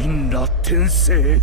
金羅天聖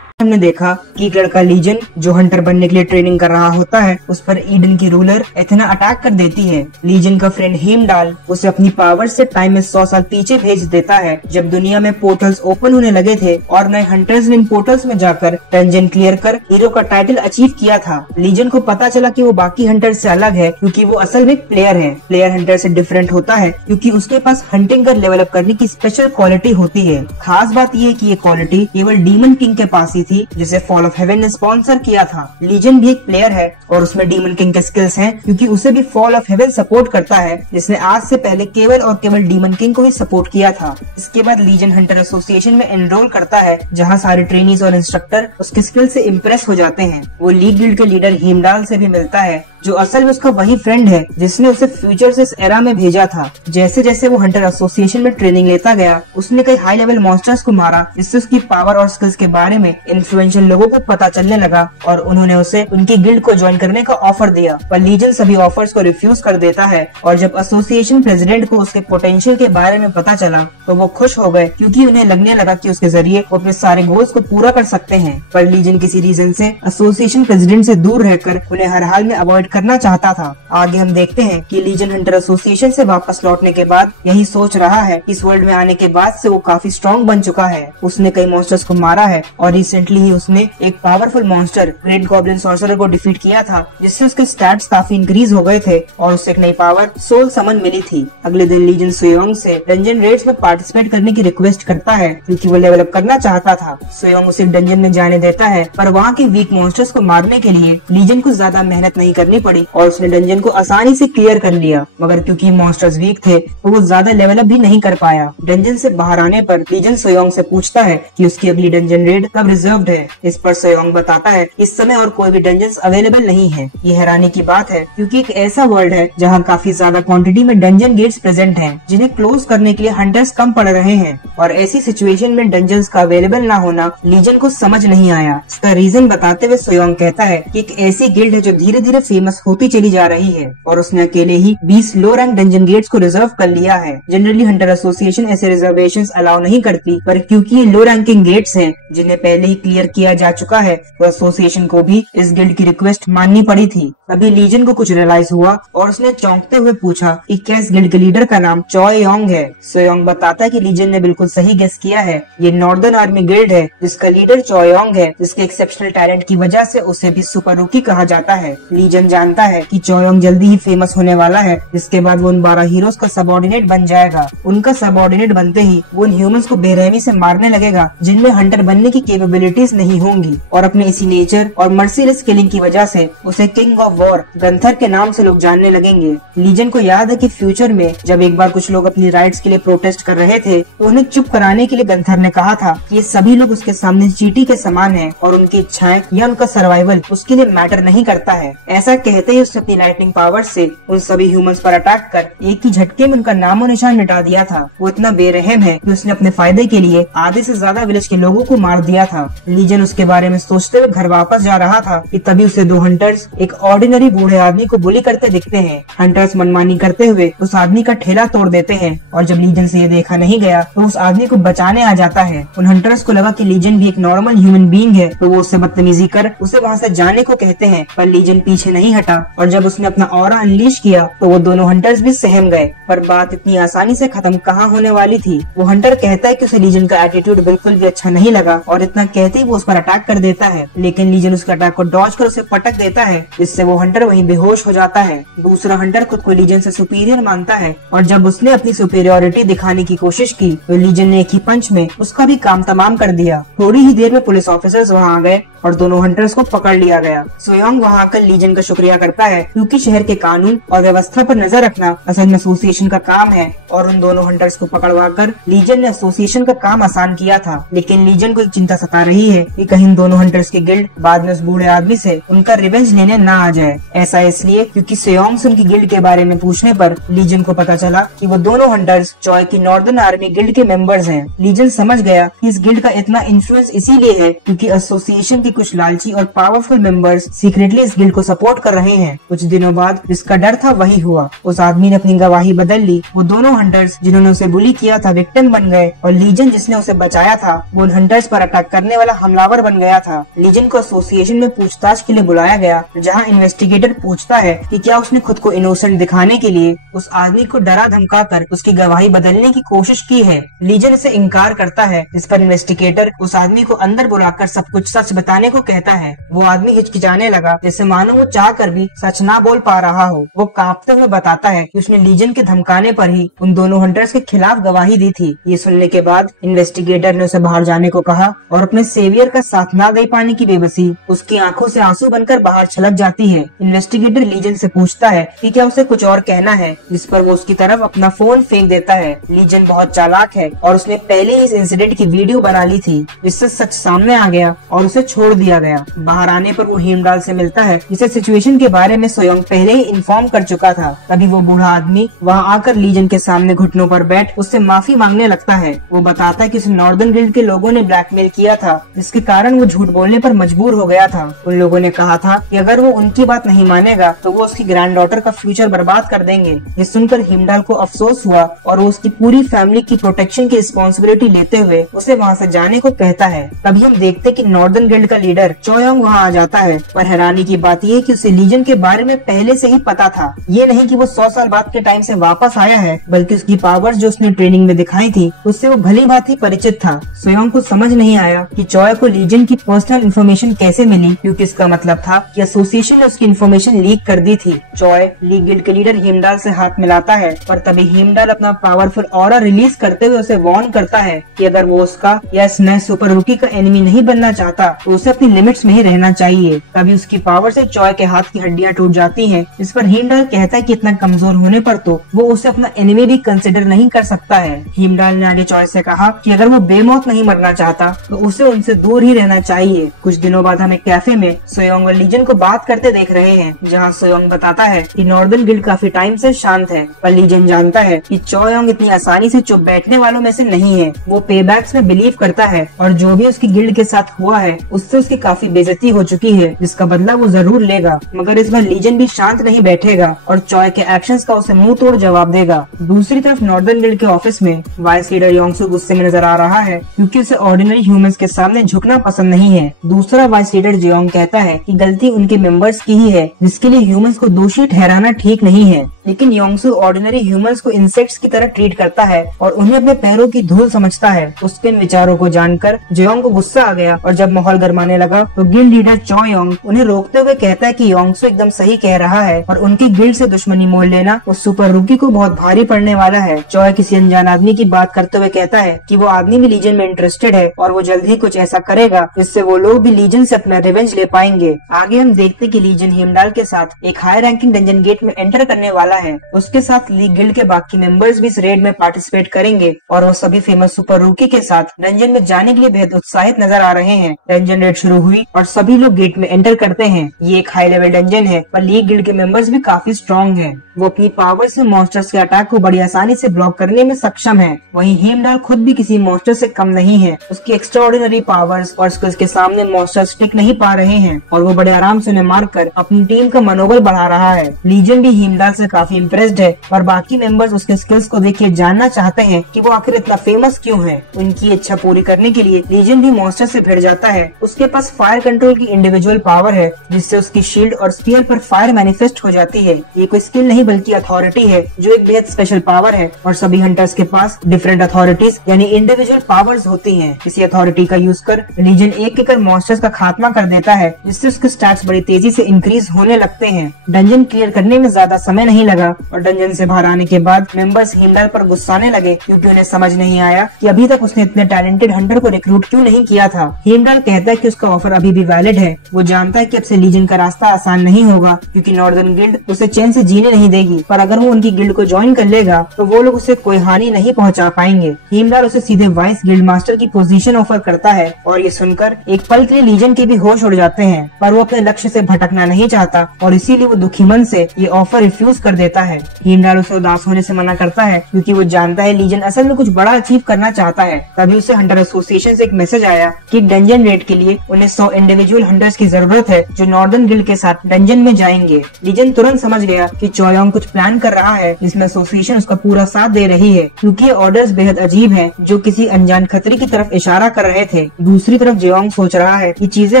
हमने देखा कि एक लड़का लीजन जो हंटर बनने के लिए ट्रेनिंग कर रहा होता है, उस पर ईडन की रूलर एथेना अटैक कर देती है। लीजन का फ्रेंड हेमडाल उसे अपनी पावर से टाइम में 100 साल पीछे भेज देता है, जब दुनिया में पोर्टल्स ओपन होने लगे थे और नए हंटर्स ने इन पोर्टल्स में जाकर डंजन क्लियर कर हीरो का टाइटल अचीव किया था। लीजन को पता चला कि वो बाकी हंटर से अलग है, क्योंकि वो असल में एक प्लेयर है। प्लेयर हंटर से डिफरेंट होता है क्योंकि उसके पास हंटिंग कर लेवल अप करने की स्पेशल क्वालिटी होती है। खास बात ये कि ये क्वालिटी केवल डीमन किंग के पास ही थी, जिसे फॉल ऑफ हेवन ने स्पॉन्सर किया था। लीजन भी एक प्लेयर है और उसमें डीमन किंग के स्किल्स हैं, क्योंकि उसे भी फॉल ऑफ हेवन सपोर्ट करता है, जिसने आज से पहले केवल और केवल डीमन किंग को ही सपोर्ट किया था। इसके बाद लीजन हंटर एसोसिएशन में एनरोल करता है, जहां सारे ट्रेनीज और इंस्ट्रक्टर उसके स्किल से इम्प्रेस हो जाते हैं। वो लीग गिल्ड के लीडर हेमडाल से भी मिलता है, जो असल में उसका वही फ्रेंड है जिसने उसे फ्यूचर से इस एरा में भेजा था। जैसे जैसे वो हंटर एसोसिएशन में ट्रेनिंग लेता गया, उसने कई हाई लेवल मॉन्स्टर्स को मारा, जिससे उसकी पावर और स्किल्स के बारे में इन्फ्लुएंशियल लोगों को पता चलने लगा और उन्होंने उसे उनकी गिल्ड को ज्वाइन करने का ऑफर दिया। पर लीजन सभी ऑफर्स को रिफ्यूज कर देता है और जब एसोसिएशन प्रेसिडेंट को उसके पोटेंशियल के बारे में पता चला तो वो खुश हो गए, क्योंकि उन्हें लगने लगा कि उसके जरिए वो अपने सारे गोल्स को पूरा कर सकते हैं। पर लीजन किसी रीजन से एसोसिएशन प्रेसिडेंट से दूर रहकर उन्हें हर हाल में अवॉइड करना चाहता था। आगे हम देखते हैं कि लीजन हंटर एसोसिएशन से वापस लौटने के बाद यही सोच रहा है। इस वर्ल्ड में आने के बाद से वो काफी स्ट्रॉन्ग बन चुका है। उसने कई मॉन्स्टर्स को मारा है और रिसेंटली ही उसने एक powerful monster great goblin sorcerer को डिफीट किया था, जिससे उसके स्टैट्स काफी इंक्रीज हो गए थे और उससे एक नई पावर सोल समन मिली थी। अगले दिन लीजन सोयोंग से डंजन रेड्स में पार्टिसिपेट करने की रिक्वेस्ट करता है, क्योंकि वो लेवल अप करना चाहता था। सोयोंग उसे डंजन में जाने देता है, पर वहाँ के वीक मॉन्स्टर्स को मारने के लिए लीजन को ज्यादा मेहनत नहीं करनी पड़ी और उसने डंजन को आसानी से क्लियर कर लिया। मगर क्योंकि मॉन्स्टर्स वीक थे तो वो ज्यादा लेवल अप भी नहीं कर पाया। डंजन से बाहर आने पर लीजन सोयोंग से पूछता है कि उसकी अगली डंजन रेड कब रिजर्व्ड है। इस पर सोयोंग बताता है इस समय और कोई भी डंजन्स अवेलेबल नहीं है। ये हैरानी की बात है, क्योंकि एक ऐसा वर्ल्ड है जहाँ काफी ज्यादा क्वांटिटी में डंजन गेट्स प्रेजेंट हैं, जिन्हें क्लोज करने के लिए हंटर्स कम पड़ रहे हैं। और ऐसी सिचुएशन में डंजन्स का अवेलेबल न होना लीजन को समझ नहीं आया। इसका रीजन बताते हुए सोयोंग कहता है कि एक ऐसी गिल्ड है जो धीरे धीरे फेमस होती चली जा रही है और उसने अकेले ही 20 लो रैंक डंजन गेट्स को रिजर्व कर लिया है। जनरली हंटर एसोसिएशन ऐसे रिजर्वेशंस अलाउ नहीं करती, पर क्योंकि ये लो रैंकिंग गेट्स हैं जिन्हें पहले ही क्लियर किया जा चुका है, तो एसोसिएशन को भी इस गिल्ड की रिक्वेस्ट माननी पड़ी थी। तभी लीजन को कुछ रियलाइज हुआ और उसने चौंकते हुए पूछा कि क्या इस गिल्ड के लीडर का नाम चॉयोंग है। सोयोंग बताता है कि लीजन ने बिल्कुल सही गेस किया है। ये नॉर्दर्न आर्मी गिल्ड है जिसका लीडर चॉयोंग है, जिसके एक्सेप्शनल टैलेंट की वजह से उसे भी सुपर रूकी कहा जाता है। लीजन जानता है कि चॉयोंग जल्दी ही फेमस होने वाला है, जिसके बाद वो उन 12 हीरोज का सबऑर्डिनेट बन जाएगा। उनका सबऑर्डिनेट बनते ही वो उन ह्यूमंस को बेरहमी से मारने लगेगा जिनमें हंटर बनने की कैपेबिलिटीज नहीं होंगी, और अपने इसी नेचर और मर्सीलेस किलिंग की वजह से उसे किंग ऑफ वॉर गंथर के नाम से लोग जानने लगेंगे। लीजन को याद है कि फ्यूचर में जब एक बार कुछ लोग अपनी राइट्स के लिए प्रोटेस्ट कर रहे थे, तो उन्हें चुप कराने के लिए गंथर ने कहा था कि ये सभी लोग उसके सामने चींटी के समान हैं और उनकी इच्छाएं या उनका सर्वाइवल उसके लिए मैटर नहीं करता है। ऐसा कहते ही उसने अपनी लाइटनिंग पावर से उन सभी ह्यूमंस पर अटैक कर एक ही झटके में उनका नामो निशान मिटा दिया था। वो इतना बेरहम है कि उसने अपने फायदे के लिए आधे से ज्यादा विलेज के लोगों को मार दिया था। लीजन उसके बारे में सोचते हुए घर वापस जा रहा था कि तभी उसे 2 हंटर्स एक ऑर्डिनरी बूढ़े आदमी को बुली करते दिखते हैं। हंटर्स मनमानी करते हुए उस आदमी का ठेला तोड़ देते हैं और जब लीजन से ये देखा नहीं गया तो उस आदमी को बचाने आ जाता है। उन हंटर्स को लगा कि लीजन भी एक नॉर्मल ह्यूमन बीइंग है, तो वो उससे बदतमीजी कर उसे वहाँ से जाने को कहते हैं, पर लीजन पीछे नहीं हटा और जब उसने अपना ऑरा अनलीश किया तो वो दोनों हंटर्स भी सहम गए। पर बात इतनी आसानी से खत्म कहाँ होने वाली थी। वो हंटर कहता है कि उसे लीजन का एटीट्यूड बिल्कुल भी अच्छा नहीं लगा और इतना कहते ही वो उस पर अटैक कर देता है, लेकिन लीजन उसके अटैक को डॉज कर उसे पटक देता है, जिससे वो हंटर वहीं बेहोश हो जाता है। दूसरा हंटर खुद को लीजन से सुपीरियर मानता है और जब उसने अपनी सुपीरियोरिटी दिखाने की कोशिश की तो लीजन ने एक ही पंच में उसका भी काम तमाम कर दिया। थोड़ी ही देर में पुलिस ऑफिसर्स वहाँ आ गए और दोनों हंटर्स को पकड़ लिया गया। सोयोंग वहाँ आकर लीजन का शुक्रिया करता है, क्योंकि शहर के कानून और व्यवस्था पर नजर रखना असल में एसोसिएशन का काम है और उन दोनों हंटर्स को पकड़वा कर लीजन ने एसोसिएशन का काम आसान किया था। लेकिन लीजन को एक चिंता सता रही है कि कहीं इन दोनों हंटर्स की गिल्ड बाद में उस बूढ़े आदमी से उनका रिवेंज लेने न आ जाए। ऐसा इसलिए क्योंकि सोयोंग से उनकी गिल्ड के बारे में पूछने पर लीजन को पता चला कि वो दोनों हंटर्स चॉय की नॉर्दर्न आर्मी गिल्ड के मेंबर्स हैं। लीजन समझ गया कि इस गिल्ड का इतना इन्फ्लुएंस इसीलिए है क्योंकि एसोसिएशन की कि कुछ लालची और पावरफुल मेंबर्स सीक्रेटली इस गिल्ड को सपोर्ट कर रहे हैं। कुछ दिनों बाद जिसका डर था वही हुआ। उस आदमी ने अपनी गवाही बदल ली। वो दोनों हंटर्स जिन्होंने उसे बुली किया था विक्टिम बन गए और लीजन जिसने उसे बचाया था वो उन हंटर्स पर अटैक करने वाला हमलावर बन गया था। लीजन को एसोसिएशन में पूछताछ के लिए बुलाया गया, जहाँ इन्वेस्टिगेटर पूछता है कि क्या उसने खुद को इनोसेंट दिखाने के लिए उस आदमी को डरा धमका कर उसकी गवाही बदलने की कोशिश की है। लीजन इसे इनकार करता है, जिस पर इन्वेस्टिगेटर उस आदमी को अंदर बुलाकर सब कुछ सच बताने को कहता है। वो आदमी हिचकिचाने लगा, जैसे मानो वो चाह कर भी सच ना बोल पा रहा हो। वो कांपते हुए बताता है कि उसने लीजन के धमकाने पर ही उन दोनों हंटर्स के खिलाफ गवाही दी थी। ये सुनने के बाद इन्वेस्टिगेटर ने उसे बाहर जाने को कहा और अपने सेवियर का साथ ना दे पाने की बेबसी उसकी आंखों से आंसू बनकर बाहर छलक जाती है। इन्वेस्टिगेटर लीजन से पूछता है कि क्या उसे कुछ और कहना है, जिस पर वो उसकी तरफ अपना फोन फेंक देता है। लीजन बहुत चालाक है और उसने पहले ही इस इंसिडेंट की वीडियो बना ली थी, जिससे सच सामने आ गया और उसे छोड़ दिया गया। बाहर आने पर वो हेमडाल से मिलता है, जिसे सिचुएशन के बारे में सोयोंग पहले ही इन्फॉर्म कर चुका था। तभी वो बूढ़ा आदमी वहाँ आकर लीजन के सामने घुटनों पर बैठ उससे माफी मांगने लगता है। वो बताता है कि उसे नॉर्दर्न गिल्ड के लोगों ने ब्लैकमेल किया था, जिसके कारण वो झूठ बोलने पर मजबूर हो गया था। उन लोगों ने कहा था कि अगर वो उनकी बात नहीं मानेगा तो वो उसकी ग्रैंड डॉटर का फ्यूचर बर्बाद कर देंगे। ये सुनकर हेमडाल को अफसोस हुआ और वो उसकी पूरी फैमिली की प्रोटेक्शन की रिस्पॉन्सिबिलिटी लेते हुए उसे वहाँ से जाने को कहता है। तभी हम देखते कि नॉर्दर्न गिल्ड का लीडर चोयोंग वहाँ आ जाता है, पर हैरानी की बात ये कि उसे लीजन के बारे में पहले से ही पता था। ये नहीं कि वो 100 साल बाद के टाइम से वापस आया है, बल्कि उसकी पावर्स जो उसने ट्रेनिंग में दिखाई थी उससे वो भली भांति परिचित था। सोयोंग को समझ नहीं आया कि चोय को लीजन की पर्सनल इन्फॉर्मेशन कैसे मिली, क्योंकि इसका मतलब था कि एसोसिएशन ने उसकी इन्फॉर्मेशन लीक कर दी थी। चोय लीग गिल्ड के लीडर हेमडाल से हाथ मिलाता है, पर तभी हेमडाल अपना पावरफुल ऑरा रिलीज करते हुए उसे वार्न करता है कि अगर वो उसका या इस नए सुपर रूकी का एनिमी नहीं बनना चाहता तो उसे अपनी लिमिट्स में ही रहना चाहिए। तभी उसकी पावर से चोय के हाथ की हड्डियां टूट जाती हैं। इस पर हेमडाल कहता है कि इतना कमजोर होने पर तो वो उसे अपना एनिमी भी कंसिडर नहीं कर सकता है। हेमडाल ने आगे चोय से कहा कि अगर वो बेमौत नहीं मरना चाहता तो उसे उनसे दूर ही रहना चाहिए। कुछ दिनों बाद हमें कैफे में सोयोंग और लीजन को बात करते देख रहे हैं, जहाँ सोयोंग बताता है कि नॉर्दर्न गिल्ड काफी टाइम से शांत है, पर लीजन जानता है कि चोयोंग इतनी आसानी से चुप बैठने वालों में से नहीं है। वो पेबैक्स में बिलीव करता है और जो भी उसकी गिल्ड के साथ हुआ है उससे उसकी काफी बेइज्जती हो चुकी है, जिसका बदला वो जरूर लेगा। मगर इस बार लीजन भी शांत नहीं बैठेगा और चोय के एक्शंस का उसे मुंह तोड़ जवाब देगा। दूसरी तरफ नॉर्दर्न गिल्ड के ऑफिस में वाइस लीडर योंगसू गुस्से में नजर आ रहा है, क्योंकि उसे ऑर्डिनरी ह्यूमंस के सामने झुकना पसंद नहीं है। दूसरा वाइस लीडर जियोंग कहता है कि गलती उनके मेंबर्स की ही है, जिसके लिए ह्यूमंस को दोषी ठहराना ठीक नहीं है। लेकिन योंगसू ऑर्डिनरी ह्यूमंस को इंसेक्ट्स की तरह ट्रीट करता है और उन्हें अपने पैरों की धूल समझता है। उसके इन विचारों को जानकर जियोंग को गुस्सा आ गया और जब माहौल गर्माने लगा तो गिल्ड लीडर चोयोंग उन्हें रोकते हुए कहता है कि योंगसू एकदम सही कह रहा है और उनकी गिल्ड से दुश्मनी मोल लेना उस सुपर रूकी को बहुत भारी पड़ने वाला है। चोय किसी अनजान आदमी की बात करते हुए कहता है कि वो आदमी भी लीजन में इंटरेस्टेड है और वो जल्द ही कुछ ऐसा करेगा जिससे वो लोग भी लीजन से अपना रिवेंज ले पाएंगे। आगे हम देखते कि लीजन हेमडाल के साथ एक हाई रैंकिंग डंजन गेट में एंटर करने वाला है। उसके साथ लीग गिल्ड के बाकी मेंबर्स भी इस रेड में पार्टिसिपेट करेंगे और वो सभी फेमस सुपर रूकी के साथ डंजन में जाने के लिए बेहद उत्साहित नजर आ रहे हैं। डंजन रेड शुरू हुई और सभी लोग गेट में एंटर करते हैं। ये एक हाई लेवल डंजन है, पर लीग गिल्ड के मेंबर्स भी काफी स्ट्रॉन्ग हैं। वो अपनी पावर से मॉन्स्टर्स के अटैक को बड़ी आसानी से ब्लॉक करने में सक्षम है। वहीं हेमडाल खुद भी किसी मॉन्स्टर से कम नहीं है। उसकी एक्स्ट्राऑर्डिनरी पावर्स और स्किल्स के सामने मॉन्स्टर्स टिक नहीं पा रहे हैं और वो बड़े आराम से उन्हें मारकर अपनी टीम का मनोबल बढ़ा रहा है। लीजन भी हेमडाल से काफी इम्प्रेस्ड है और बाकी मेंबर्स उसके स्किल्स को देख के जानना चाहते हैं कि वो आखिर इतना फेमस क्यों है। उनकी इच्छा पूरी करने के लिए लीजन भी मॉन्स्टर से भिड़ जाता है। उसके पास फायर कंट्रोल की इंडिविजुअल पावर है, जिससे उसकी शील्ड और स्पीयर पर फायर मैनिफेस्ट हो जाती है। ये कोई स्किल नहीं बल्कि अथॉरिटी है, जो एक बेहद स्पेशल पावर है और सभी हंटर्स के पास डिफरेंट अथॉरिटीज यानी इंडिविजुअल पावर्स होती हैं। इसी अथॉरिटी का यूज कर लीजन एक कर मॉन्स्टर्स का खात्मा कर देता है, जिससे उसके स्टैट्स बड़ी तेजी से इंक्रीज होने लगते हैं। डंजन क्लियर करने में ज्यादा समय नहीं लगा और डंजन से बाहर आने के बाद मेंबर्स हेमडाल पर गुस्साने लगे, क्योंकि उन्हें समझ नहीं आया कि अभी तक उसने इतने टैलेंटेड हंटर को रिक्रूट क्यों नहीं किया था। हेमडाल कहता है कि उसका ऑफर अभी भी वैलिड है। वो जानता है कि अब से लीजन का रास्ता आसान नहीं होगा, क्योंकि नॉर्दर्न गिल्ड उसे चैन से जीने नहीं देगी, पर अगर वो उनकी गिल्ड को ज्वाइन कर लेगा तो वो लोग उसे कोई हानि नहीं पहुंचा पाएंगे। हेमडाल उसे सीधे वाइस गिल्ड मास्टर की पोजीशन ऑफर करता है और ये सुनकर एक पल के लिए लीजन के भी होश उड़ जाते हैं, पर वो अपने लक्ष्य से भटकना नहीं चाहता और इसीलिए वो दुखी मन से ये ऑफर रिफ्यूज कर देता है। हेमडाल उसे उदास होने से मना करता है, क्योंकि वो जानता है लीजन असल में कुछ बड़ा अचीव करना चाहता है। तभी उसे हंटर एसोसिएशन से एक मैसेज आया कि डंजन रेड के लिए उन्हें 100 इंडिविजुअल हंटर्स की जरूरत है जो नॉर्दर्न गिल्ड के साथ डंजन में जाएंगे। लीजन तुरंत समझ गया कि चोयोंग कुछ प्लान कर रहा है जिसमें एसोसिएशन उसका पूरा साथ दे रही है, क्योंकि ये ऑर्डर्स बेहद अजीब हैं जो किसी अनजान खतरे की तरफ इशारा कर रहे थे। दूसरी तरफ जेयोंग सोच रहा है कि चीजें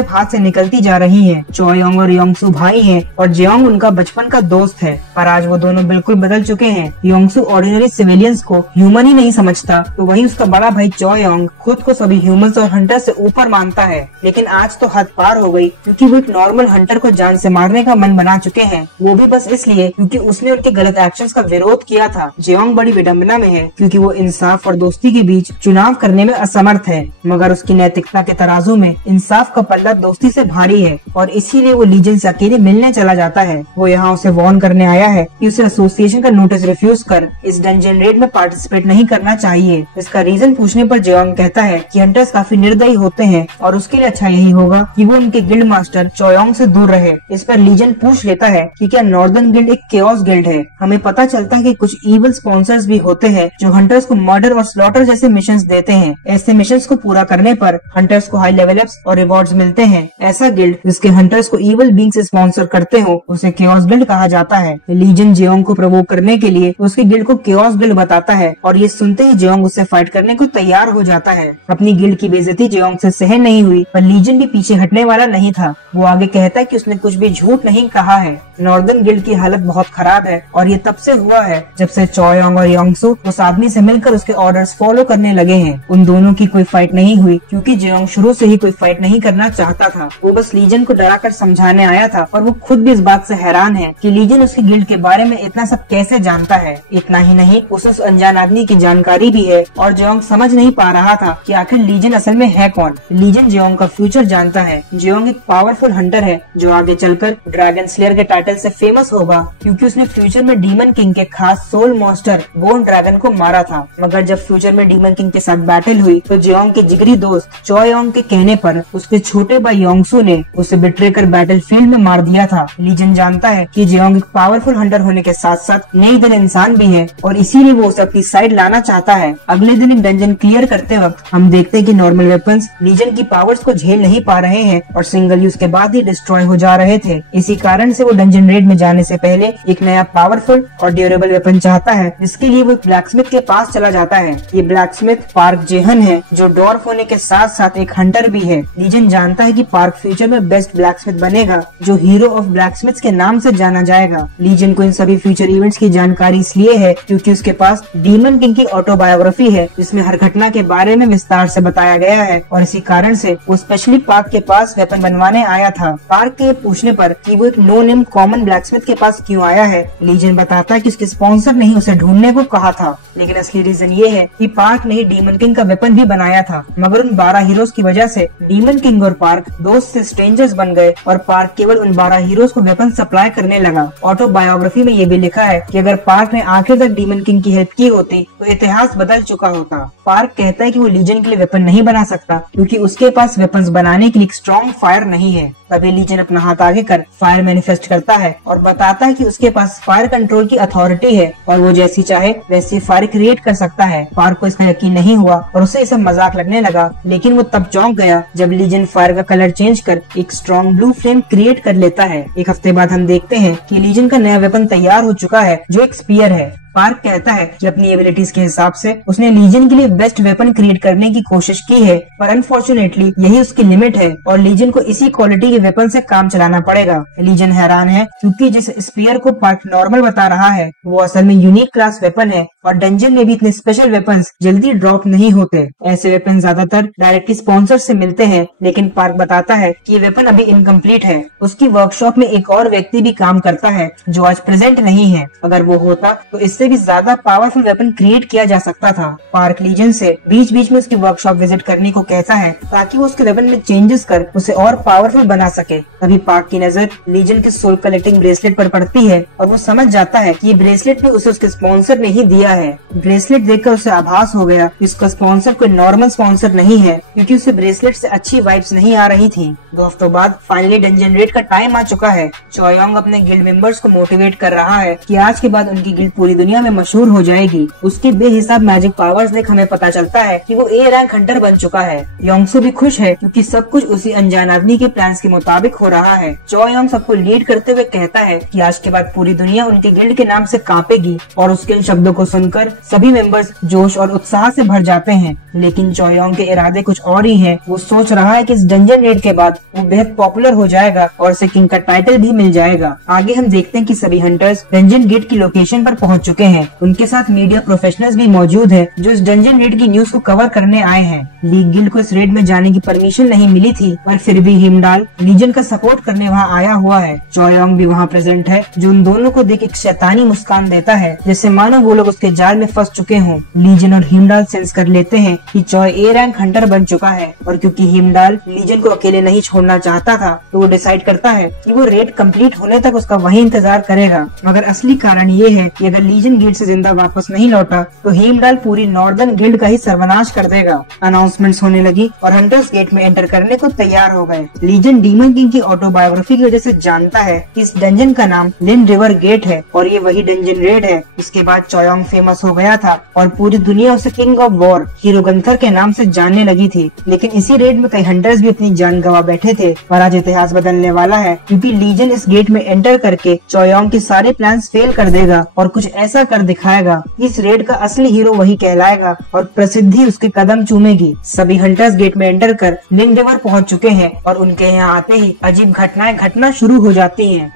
हाथ से निकलती जा रही हैं। चोयोंग और योंगसू भाई हैं और जेयोंग उनका बचपन का दोस्त है, पर आज वो दोनों बिल्कुल बदल चुके हैं। योंगसू ऑर्डिनरी सिविलियंस को ह्यूमन ही नहीं समझता, तो वहीं उसका बड़ा भाई चोयोंग खुद को सभी ह्यूमंस और हंटर से ऊपर मानता है। लेकिन आज तो हद पार हो गई, क्योंकि वो एक नॉर्मल हंटर को जान से मारने का मन बना चुके हैं, वो भी बस इसलिए क्योंकि उसने उनके गलत एक्शंस का विरोध किया था। जेयोंग बड़ी विडंबना में है क्योंकि वो इंसाफ और दोस्ती के बीच चुनाव करने में असमर्थ है, मगर उसकी नैतिकता के तराजू में इंसाफ का पल्ला दोस्ती से भारी है और इसीलिए वो लीजन से अकेले मिलने चला जाता है। वो यहाँ उसे वार्न करने आया है कि उसे एसोसिएशन का नोटिस रिफ्यूज कर इस डंजन रेड में पार्टिसिपेट नहीं करना चाहिए। इसका रीजन पूछने पर जेयोंग कहता है कि हंटर्स काफी निर्दयी होते हैं और उसके लिए अच्छा यही होगा कि वो उनके गिल्ड मास्टर चोयोंग से दूर रहे। इस पर लीजन पूछ लेता है कि क्या नॉर्दर्न गिल्ड एक केओस गिल्ड है। हमें पता चलता है कि कुछ इविल स्पॉन्सर्स भी होते हैं जो हंटर्स को मर्डर और स्लॉटर जैसे मिशंस देते हैं। ऐसे मिशंस को पूरा करने पर हंटर्स को हाई लेवल अप्स और रिवॉर्ड्स मिलते हैं। ऐसा गिल्ड जिसके हंटर्स को इविल बीइंग्स स्पॉन्सर करते हो उसे केओस गिल्ड कहा जाता है। लीजन जेयोंग को प्रोवोक करने के लिए उसके गिल्ड को केओस गिल्ड बताता है और ये सुनते ही जेयोंग उससे फाइट करने को तैयार हो जाता है। अपनी गिल्ड की बेइज्जती जेयोंग से सहन नहीं हुई, पर लीजन भी पीछे हटने वाला नहीं था। वो आगे कहता है कि उसने कुछ भी झूठ नहीं कहा है। नॉर्दर्न गिल्ड की हालत बहुत खराब है और ये तब से हुआ है जब से चोयोंग और योंगसू उस आदमी से मिलकर उसके ऑर्डर्स फॉलो करने लगे हैं। उन दोनों की कोई फाइट नहीं हुई क्योंकि जेयोंग शुरू से ही कोई फाइट नहीं करना चाहता था। वो बस लीजन को डराकर समझाने आया था और वो खुद भी इस बात से हैरान है कि लीजन उसकी गिल्ड के बारे में इतना सब कैसे जानता है। इतना ही नहीं, उस अनजान आदमी की जानकारी भी है और जेयोंग समझ नहीं पा रहा था कि आखिर लीजन असल में है कौन। लीजन जेयोंग का फ्यूचर जानता है। जेयोंग एक पावरफुल हंटर है जो आगे चलकर ड्रैगन स्लेयर के टाइटल से फेमस होगा, क्योंकि उसने फ्यूचर में डीमन किंग के खास सोल मॉन्स्टर बोन ड्रैगन को मारा था। मगर जब फ्यूचर में डीमन किंग के साथ बैटल हुई तो जेयोंग के जिगरी दोस्त चोयोंग के कहने पर उसके छोटे भाई योंगसू ने उसे बिट्रे कर बैटल फील्ड में मार दिया था। लीजन जानता है कि जेयोंग एक पावरफुल हंटर होने के साथ साथ नई दिल इंसान भी है और इसीलिए वो उसे अपनी साइड लाना चाहता है। अगले दिन एक डंजन क्लियर करते वक्त हम देखते हैं कि नॉर्मल वेपन्स लीजन की पावर्स को झेल नहीं पा रहे हैं और सिंगल यूज के बाद ही डिस्ट्रॉय हो जा रहे थे। इसी कारण से वो डंजन रेड में जाने से पहले एक नया पावरफुल और ड्यूरेबल वेपन चाहता है, जिसके लिए वो ब्लैकस्मिथ के पास चला जाता है। ये ब्लैकस्मिथ पार्क जेहन है जो डॉर्फ होने के साथ साथ एक हंटर भी है। लीजन जानता है कि पार्क फ्यूचर में बेस्ट ब्लैकस्मिथ बनेगा जो हीरो ऑफ ब्लैकस्मिथ्स के नाम से जाना जाएगा। लीजन को इन सभी फ्यूचर इवेंट्स की जानकारी इसलिए है क्योंकि उसके पास डीमन किंग की ऑटोबायोग्राफी है जिसमें हर घटना के बारे में विस्तार से बताया गया है और इसी कारण से वो स्पेशली पार्क के पास वेपन बनवाने आया था। पार्क के पूछने पर कि वो एक नो नेम कॉमन ब्लैकस्मिथ के पास क्यों आया है, लीजन बताता है कि उसके स्पॉन्सर ने ही उसे ढूंढने को कहा था। लेकिन असली रीजन ये है कि पार्क ने डीमन किंग का वेपन भी बनाया था, मगर उन 12 हीरोज की वजह से डीमन किंग और पार्क दोस्त से स्ट्रेंजर्स बन गए और पार्क केवल उन 12 हीरोज को वेपन सप्लाई करने लगा। ऑटोबायोग्राफी में ये भी लिखा है कि अगर पार्क ने आखिर तक डीमन किंग की हेल्प की होती तो इतिहास बदल चुका होता। पार्क कहता है कि वो लीजन के लिए वेपन नहीं बना सकता क्योंकि उसके पास वेपन्स बनाने के लिए स्ट्रॉन्ग फायर नहीं है। तभी लीजन अपना हाथ आगे कर फायर मैनिफेस्ट करता है और बताता है कि उसके पास फायर कंट्रोल की अथॉरिटी है और वो जैसी चाहे वैसी फायर क्रिएट कर सकता है। पार्क को इसका यकीन नहीं हुआ और उसे सब मजाक लगने लगा, लेकिन वो तब चौंक गया जब लीजन फायर का कलर चेंज कर एक स्ट्रॉन्ग ब्लू फ्लेम क्रिएट कर लेता है। एक हफ्ते बाद हम देखते हैं कि लीजन का नया वेपन तैयार हो चुका है जो एक स्पीयर है। पार्क कहता है कि अपनी एबिलिटीज के हिसाब से उसने लीजन के लिए बेस्ट वेपन क्रिएट करने की कोशिश की है, पर अनफॉर्चुनेटली यही उसकी लिमिट है और लीजन को इसी क्वालिटी के वेपन से काम चलाना पड़ेगा। लीजन हैरान है क्योंकि जिस स्पीयर को पार्क नॉर्मल बता रहा है वो असल में यूनिक क्लास वेपन है और डंजन में भी इतने स्पेशल वेपन्स जल्दी ड्रॉप नहीं होते। ऐसे वेपन ज्यादातर डायरेक्टली स्पॉन्सर से मिलते हैं, लेकिन पार्क बताता है कि ये वेपन अभी इनकम्प्लीट है। उसकी वर्कशॉप में एक और व्यक्ति भी काम करता है जो आज प्रेजेंट नहीं है। अगर वो होता तो इससे भी ज्यादा पावरफुल वेपन क्रिएट किया जा सकता था। पार्क लीजन से बीच बीच में उसकी वर्कशॉप विजिट करने को कहता है ताकि वो उसके वेपन में चेंजेस कर उसे और पावरफुल बना सके। तभी पार्क की नजर लीजन के सोल कलेक्टिंग ब्रेसलेट पर पड़ती है और वो समझ जाता है कि ये ब्रेसलेट भी उसे उसके स्पॉन्सर ने ही दिया है। ब्रेसलेट देखकर उसे आभास हो गया कि उसका स्पॉन्सर कोई नॉर्मल स्पॉन्सर नहीं है, क्योंकि उसे ब्रेसलेट से अच्छी वाइब्स नहीं आ रही थी। 2 हफ्तों बाद फाइनली डंजन रेड का टाइम आ चुका है। चोयोंग अपने गिल्ड मेंबर्स को मोटिवेट कर रहा है कि आज के बाद उनकी गिल्ड पूरी दुनिया में मशहूर हो जाएगी। उसके बेहिसाब मैजिक पावर्स देख हमें पता चलता है कि वो ए रैंक हंटर बन चुका है। योंगसू भी खुश है क्योंकि सब कुछ उसी अनजान आदमी के प्लान्स के मुताबिक हो रहा है। चोयोंग सबको लीड करते हुए कहता है कि आज के बाद पूरी दुनिया उनके गिल्ड के नाम से कांपेगी और उसके इन शब्दों को सुनकर सभी मेंबर्स जोश और उत्साह से भर जाते हैं। लेकिन चोयोंग के इरादे कुछ और ही हैं। वो सोच रहा है कि इस डंजन रेड के बाद वो बेहद पॉपुलर हो जाएगा और उसे किंग का टाइटल भी मिल जाएगा। आगे हम देखते हैं कि सभी हंटर्स डंजन गेट की लोकेशन पर पहुंच चुके हैं। उनके साथ मीडिया प्रोफेशनल्स भी मौजूद है जो इस डंजन रेड की न्यूज को कवर करने आए हैं। लीग गिल्ड को इस रेड में जाने की परमिशन नहीं मिली थी, पर फिर भी हिमडाल लीजन का सपोर्ट करने वहाँ आया हुआ है। चोयोंग भी वहाँ प्रेजेंट है, जो उन दोनों को देख एक शैतानी मुस्कान देता है, जैसे मानो वो लोग उसके जाल में फंस चुके हों। लीजन और हिमडाल सेंस कर लेते हैं कि चोय ए रैंक हंटर बन चुका है, और क्योंकि हिमडाल लीजन को अकेले नहीं छोड़ना चाहता था, तो वो डिसाइड करता है कि वो रेड कंप्लीट होने तक उसका वही इंतजार करेगा। मगर असली कारण ये है कि अगर लीजन गेट से जिंदा वापस नहीं लौटा तो हिमडाल पूरी नॉर्दर्न गिल्ड का ही सर्वनाश कर देगा। अनाउंसमेंट्स होने लगी और हंटर्स गेट में एंटर करने को तैयार हो गए। लीजन डीमन किंग की ऑटोबायोग्राफी की वजह से जानता है कि इस डंजन का नाम लिन रिवर गेट है और ये वही डंजन रेड है। इसके बाद चोयोंग फेमस हो गया था और पूरी दुनिया उसे king of war hero Gunther के नाम से जानने लगी थी। लेकिन इसी रेड में कई हंटर्स भी अपनी जान गंवा बैठे थे और आज इतिहास बदलने वाला है, क्योंकि लीजन इस गेट में एंटर करके चोयोंग के सारे प्लान्स फेल कर देगा और कुछ ऐसा कर दिखाएगा। इस रेड का असली हीरो वही कहलाएगा और प्रसिद्धि उसके कदम चूमेगी। सभी हंटर्स गेट में एंटर कर लिन रिवर पहुंच चुके हैं और उनके यहाँ आते ही अजीब घटनाएं घटना शुरू हो जाती हैं।